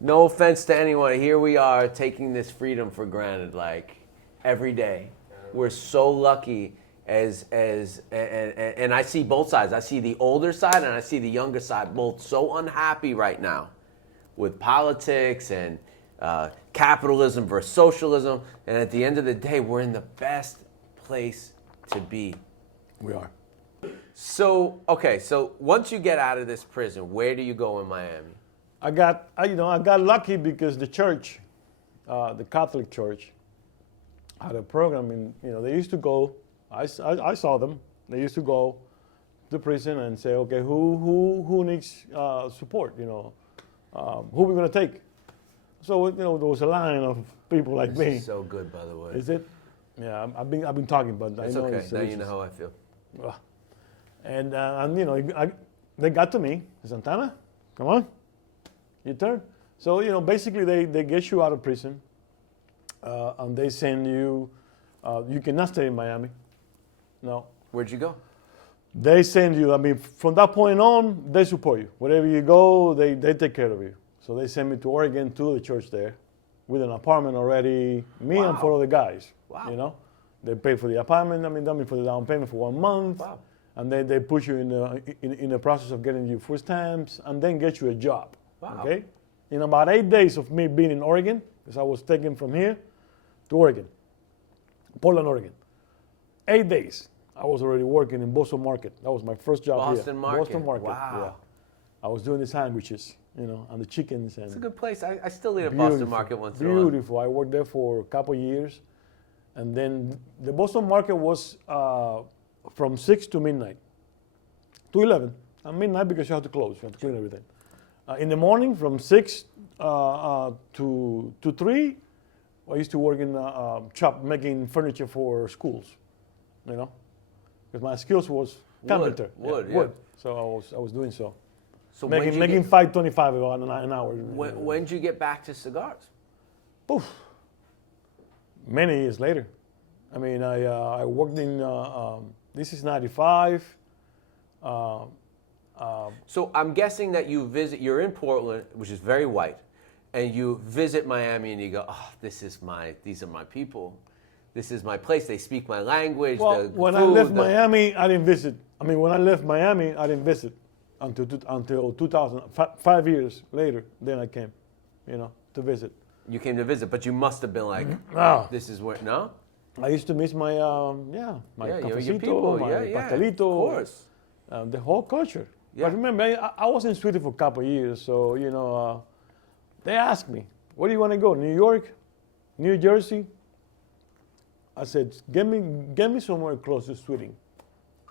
No offense to anyone. Here we are taking this freedom for granted, like every day. We're so lucky and I see both sides. I see the older side and I see the younger side, both so unhappy right now with politics and capitalism versus socialism. And at the end of the day, we're in the best place to be. We are. So once you get out of this prison, where do you go in Miami? I got lucky because the church, the Catholic Church, had a program. They used to go. I saw them. They used to go to prison and say, okay, who needs support? Who are we going to take? So there was a line of people like This me. is so good, by the way. Is it? Yeah, I've been talking, but It's I know okay. it's Now you delicious. know how I feel. And they got to me, Santana, come on, your turn. So basically they get you out of prison, and they send you. You cannot stay in Miami. No, Where'd you go? they send you. I mean, from that point on, they support you. Wherever you go, they take care of you. So they sent me to Oregon to the church there, with an apartment already. Me and Wow. 4 other guys. Wow. They pay for the apartment. I mean for the down payment for 1 month. Wow. And then they push you in the process of getting you food stamps and then get you a job. Wow. Okay? In about 8 days of me being in Oregon, because I was taken from here to Oregon, Portland, Oregon. 8 days, I was already working in Boston Market. That was my first job here. Boston Market. Boston Market. Wow. Yeah. I was doing the sandwiches, and the chickens. And It's a good place. I still eat at Boston Market once in a while. Beautiful. I worked there for a couple of years. And then the Boston Market was from 6 to midnight, to 11. And midnight because you have to close, you have to clean everything. In the morning from 6 to 3, I used to work in a shop making furniture for schools, because my skills was carpenter. Wood. So I was doing so. So when'd you Making get- $5.25 an hour. when did you get back to cigars? Poof. Many years later. I mean, I worked in, this is 95. So I'm guessing that you're in Portland, which is very white, and you visit Miami and you go, oh, these are my people. This is my place. They speak my language. Well, the when I food, left Miami, I didn't visit. I mean, when I left Miami, I didn't visit until 2000, 5 years later, then I came, to visit. You came to visit, but you must have been like, No. this is where, no? I used to miss my, my Yeah, your cafecito, people. my Yeah. pastelito. Of course. The whole culture. Yeah. But remember, I was in Sweden for a couple of years, so they asked me, "Where do you want to go? New York, New Jersey?" I said, "Get me somewhere close to Sweden.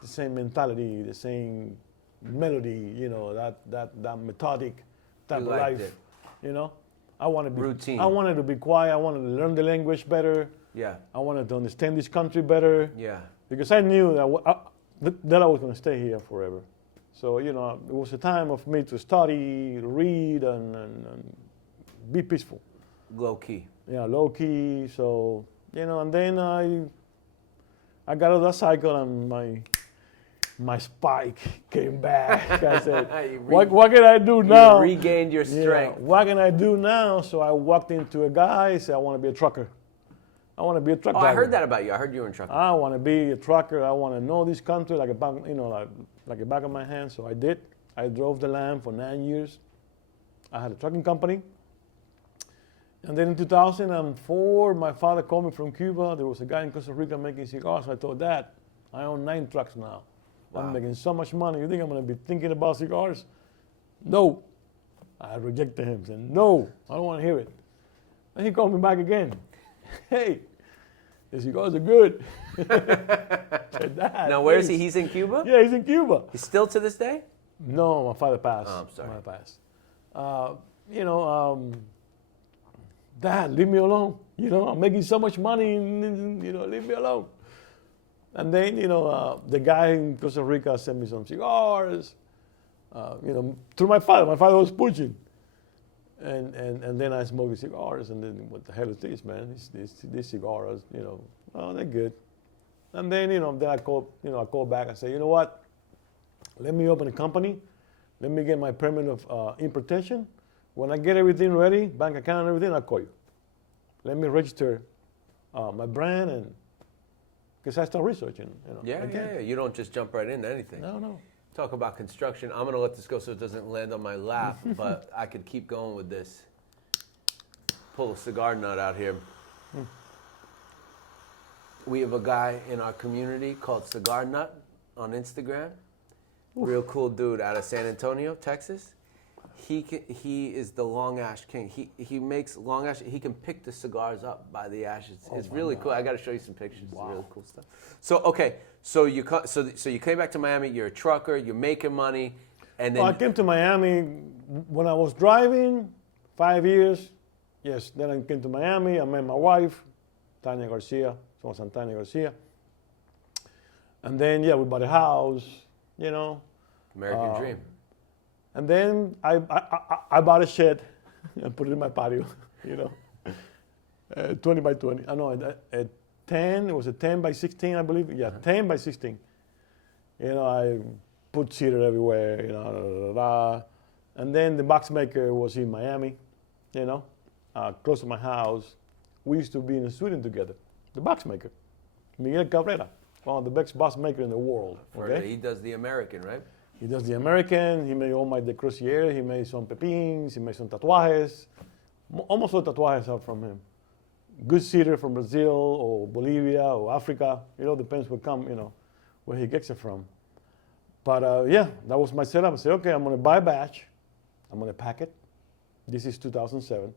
The same mentality, the same melody, that methodic type You of liked life. it. I wanted to be Routine. I wanted to be quiet. I wanted to learn the language better. Yeah. I wanted to understand this country better." Yeah. Because I knew that I was going to stay here forever. So, it was a time of me to study, read, and be peaceful. Low key. Yeah, low key. So, and then I got out of that cycle and my spike came back. I said, what can I do now? You regained your strength. Yeah, what can I do now? So I walked into a guy and said, I want to be a trucker. I want to be a truck driver. I heard that about you. I heard you were in trucking. I want to be a trucker. I want to know this country like a back, like a back of my hand. So I did. I drove the land for 9 years. I had a trucking company. And then in 2004, my father called me from Cuba. There was a guy in Costa Rica making cigars. I told Dad, I own 9 trucks now. Wow. I'm making so much money. You think I'm going to be thinking about cigars? No. I rejected him. Said, no, I don't want to hear it. And he called me back again. Hey, the cigars are good. Now, where is he? He's in Cuba? Yeah, he's in Cuba. He's still to this day? No, my father passed. Oh, I'm sorry. My father passed. Dad, leave me alone. I'm making so much money. Leave me alone. And then, the guy in Costa Rica sent me some cigars. Through my father. My father was pushing. And then I smoked the cigars, and then what the hell is this, man? These cigars, they're good. And then, then I called back and say, you know what? Let me open a company. Let me get my permit of importation. When I get everything ready, bank account and everything, I'll call you. Let me register my brand, and because I start researching. Yeah. You don't just jump right into anything. No. Talk about construction. I'm going to let this go so it doesn't land on my lap, but I could keep going with this. Pull a cigar nut out here. We have a guy in our community called Cigar Nut on Instagram. Real cool dude out of San Antonio, Texas. He is the long ash king. He makes long ash. He can pick the cigars up by the ashes. It's really cool. I got to show you some pictures. Wow. It's really cool stuff. So okay, so you came back to Miami. You're a trucker. You're making money, and then I came to Miami when I was driving 5 years. Yes, then I came to Miami. I met my wife, Tanya Garcia, so Santana Garcia. And then, yeah, we bought a house, you know. American dream. And then I bought a shed and put it in my patio, you know. 20 by 20. I know, at 10, it was a 10 by 16, I believe. Yeah, 10 by 16. You know, I put cedar everywhere, you know, da, da, da, da. And then the box maker was in Miami, you know, close to my house. We used to be in a student together. The box maker, Miguel Cabrera, one of the best box maker in the world. Okay? He does the American, right? He does the American. He made all my D'Crossier. He made some pepins. He made some tatuajes. Almost all tatuajes are from him. Good cedar from Brazil or Bolivia or Africa. You know, depends where he gets it from. But yeah, that was my setup. I said, okay, I'm gonna buy a batch. I'm gonna pack it. This is 2007.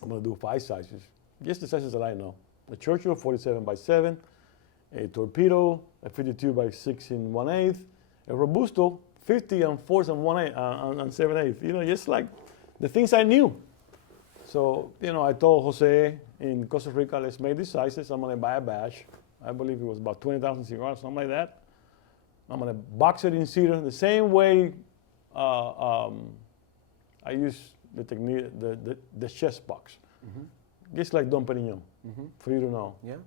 I'm gonna do 5 sizes. Just the sizes that I know. A Churchill 47 by 7, a Torpedo, a 52 by 6 and 1/8, a Robusto 50 and 4 and 1/8 and 7/8. You know, just like the things I knew. So, you know, I told Jose in Costa Rica, let's make these sizes. I'm gonna buy a batch. I believe it was about 20,000 cigars, something like that. I'm gonna box it in cedar the same way I use the technique, the chest box. Just like Dom Perignon, for you to know. Yeah.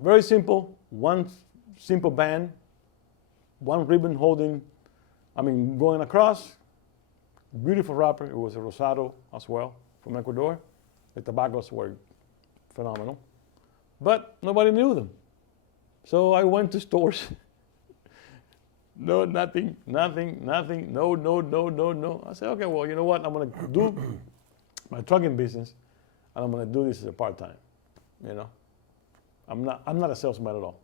Very simple, one simple band, one ribbon going across. Beautiful wrapper. It was a Rosado as well from Ecuador. The tobaccos were phenomenal. But nobody knew them. So I went to stores. No, nothing, no. I said, okay, well, you know what? I'm going to do my trucking business, and I'm going to do this as a part-time, you know. I'm not a salesman at all.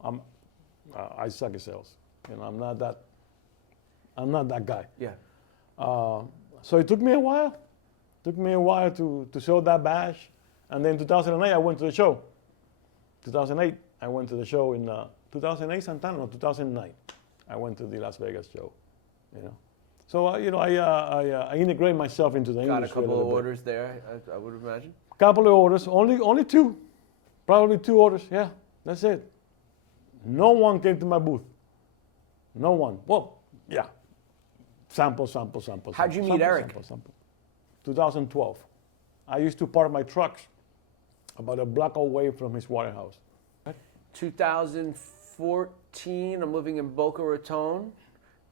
I suck at sales. You know, I'm not that guy. Yeah. So it took me a while. To sell that batch. And then 2008, I went to the show. 2008, I went to the show in 2008 Santana, no, 2009. I went to the Las Vegas show, you know. So, you know, I integrate myself into the industry. Got a couple of orders there, I would imagine. Couple of orders, only 2. Probably 2 orders, yeah, that's it. No one came to my booth. No one. Well, yeah. Sample. How'd you meet Eric? 2012. I used to park my trucks about a block away from his warehouse. 2014, I'm living in Boca Raton.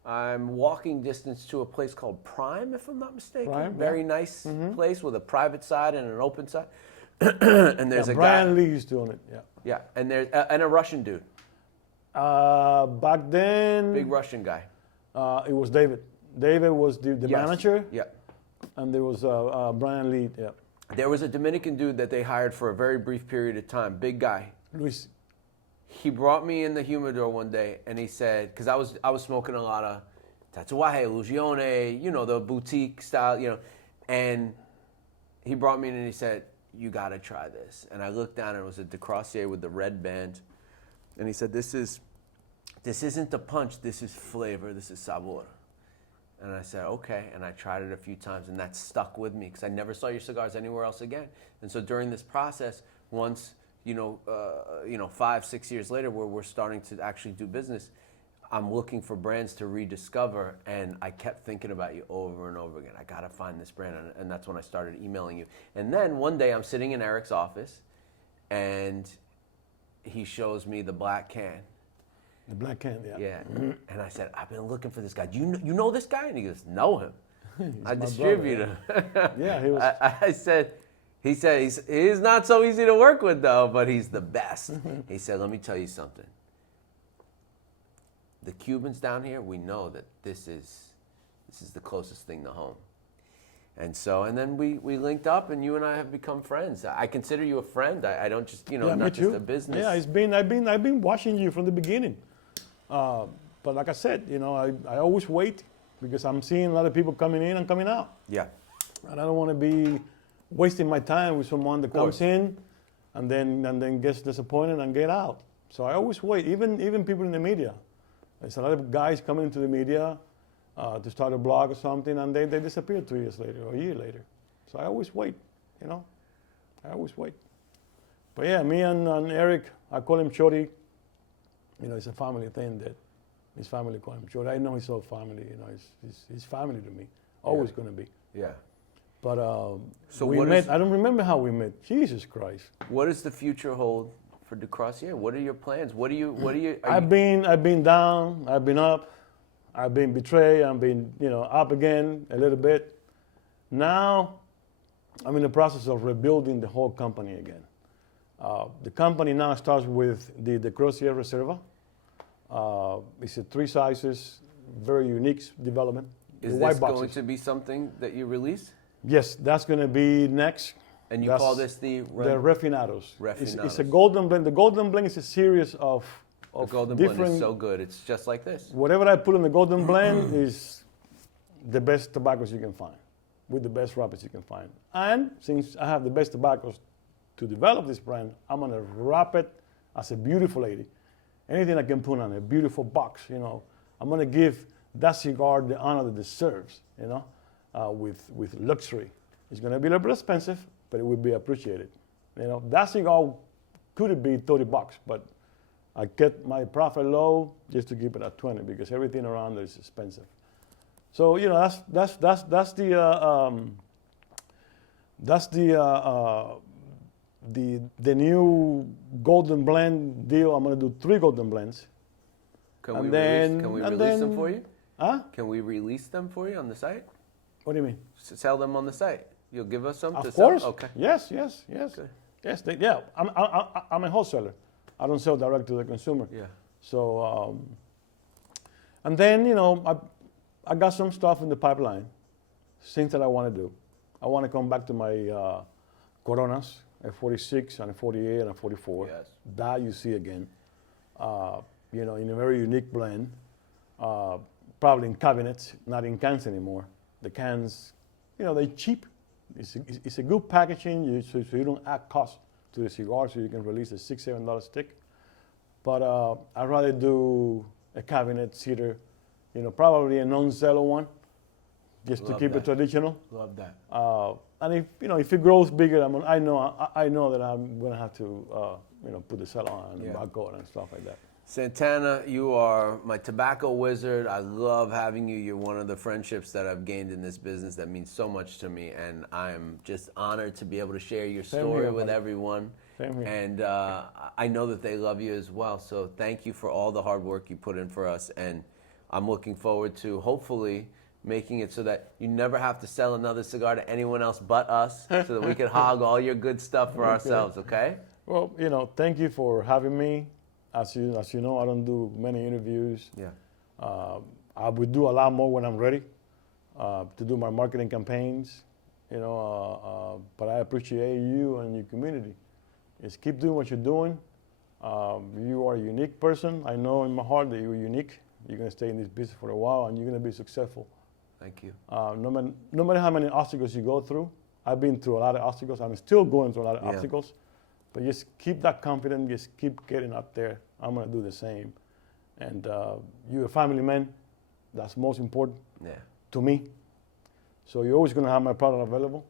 I'm walking distance to a place called Prime, if I'm not mistaken. Prime, Very nice place with a private side and an open side. And there's a Brian guy. Lee used to own it, yeah. Yeah, and there's and a Russian dude. Back then, Big Russian guy. it was David. David was the Yes. manager, Yeah. and there was Brian Lee, yeah. There was a Dominican dude that they hired for a very brief period of time. Big guy. Luis. He brought me in the humidor one day, and he said, because I was smoking a lot of Tatuaje, Illusione, you know, the boutique style, you know, and he brought me in and he said, you got to try this. And I looked down, and it was a D'Crossier with the red band, and he said, this isn't the punch, this is flavor, this is sabor. And I said, okay, and I tried it a few times, and that stuck with me because I never saw your cigars anywhere else again. And so during this process, once 5, 6 years later, where we're starting to actually do business, I'm looking for brands to rediscover, and I kept thinking about you over and over again. I gotta find this brand, and that's when I started emailing you. And then one day I'm sitting in Eric's office, and he shows me the black can. The black can, yeah. Yeah, and I said, I've been looking for this guy. Do you know this guy? And he goes, know him. I my distribute brother, him. Yeah, he was. I said, he's not so easy to work with though, but he's the best. He said, let me tell you something. The Cubans down here, we know that this is the closest thing to home. And then we linked up, and you and I have become friends. I consider you a friend. I don't just, Yeah, not me just too. a business. Yeah, I've been watching you from the beginning. But like I said, I always wait because I'm seeing a lot of people coming in and coming out. Yeah. And I don't want to be wasting my time with someone that course. comes in and then gets disappointed and get out. So I always wait, even people in the media. There's a lot of guys coming into the media to start a blog or something, and they disappear 2 years later or a year later. So I always wait, you know. I always wait. But yeah, me and Eric, I call him Chori. You know, it's a family thing that his family call him Chori. I know he's all family. You know, he's family to me. Always going to be. Yeah. But So we what met. is- I don't remember how we met. Jesus Christ. What does the future hold for D'Crossier? What are your plans? What are you? I've been down. I've been up. I've been betrayed. I've been, you know, up again a little bit. Now, I'm in the process of rebuilding the whole company again. The company now starts with the D'Crossier Reserva. It's a 3 sizes, very unique development. Is The this white going boxes. to be something that you release? Yes, that's going to be next. And you That's call this the Refinados. It's a Refinados. golden blend. The golden blend is a series of The golden different. blend is so good. It's just like this. Whatever I put in the golden blend is the best tobaccos you can find, with the best wrappers you can find. And since I have the best tobaccos to develop this brand, I'm gonna wrap it as a beautiful lady. Anything I can put on a beautiful box, you know. I'm gonna give that cigar the honor that it deserves, you know, with luxury. It's gonna be a little bit expensive, but it will be appreciated. You know, that cigar could be $30, but I kept my profit low just to keep it at 20 because everything around it is expensive. So you know that's the new golden blend deal. I'm gonna do 3 golden blends. Can And we then- release, can we and release them then- for you? Huh? Can we release them for you on the site? What do you mean? Sell them on the site. You'll give us some to Of sell? course. Okay. Yes. Okay. Yes. Yeah. I'm a wholesaler. I don't sell direct to the consumer. Yeah. So, and then, you know, I got some stuff in the pipeline, things that I want to do. I want to come back to my Coronas, a 46 and a 48 and a 44. Yes. That you see again, you know, in a very unique blend, probably in cabinets, not in cans anymore. The cans, you know, they're cheap. It's a good packaging, so you don't add cost to the cigar, so you can release a $6, $7 stick. But I'd rather do a cabinet cedar, you know, probably a non-cello one, just to Love keep that. it traditional. Love that. And if it grows bigger, I know that I'm gonna have to, you know, put the cello on and Yeah. the barcode and stuff like that. Santana, you are my tobacco wizard. I love having you. You're one of the friendships that I've gained in this business that means so much to me, and I'm just honored to be able to share your Same story here, with buddy. everyone. Same here. And I know that they love you as well. So thank you for all the hard work you put in for us, and I'm looking forward to hopefully making it so that you never have to sell another cigar to anyone else but us, so that we can hog all your good stuff for ourselves. Okay? Well, you know, thank you for having me. As you know, I don't do many interviews. Yeah. I would do a lot more when I'm ready to do my marketing campaigns, you know, but I appreciate you and your community. Just keep doing what you're doing. You are a unique person. I know in my heart that you're unique. You're going to stay in this business for a while and you're going to be successful. Thank you. No matter how many obstacles you go through, I've been through a lot of obstacles. I'm still going through a lot of Yeah. obstacles. But just keep that confidence. Just keep getting up there. I'm going to do the same. And you're a family man. That's most important Yeah. to me. So you're always going to have my product available.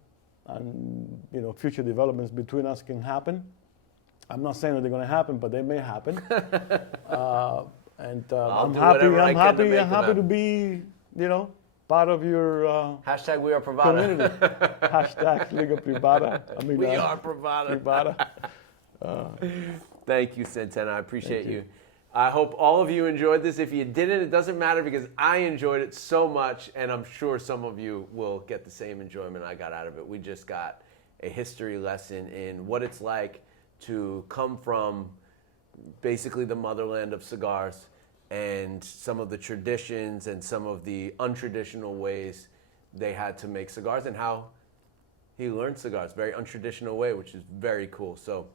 And, you know, future developments between us can happen. I'm not saying that they're going to happen, but they may happen. I'm do happy. whatever I I'm can to happy. make I'm them happy to happen. be, you know, part of your Hashtag we are Privada. community. Hashtag Liga Privada. I mean, We are Privada. Privada. Thank you, Santana. I appreciate Thank you. you. I hope all of you enjoyed this. If you didn't, it doesn't matter because I enjoyed it so much, and I'm sure some of you will get the same enjoyment I got out of it. We just got a history lesson in what it's like to come from basically the motherland of cigars and some of the traditions and some of the untraditional ways they had to make cigars and how he learned cigars, very untraditional way, which is very cool. So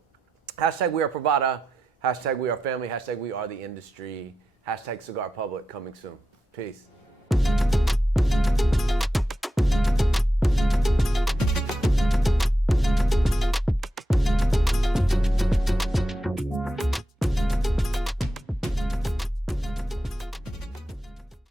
hashtag we are Privada, hashtag we are family, hashtag we are the industry, hashtag Cigar Public coming soon. Peace.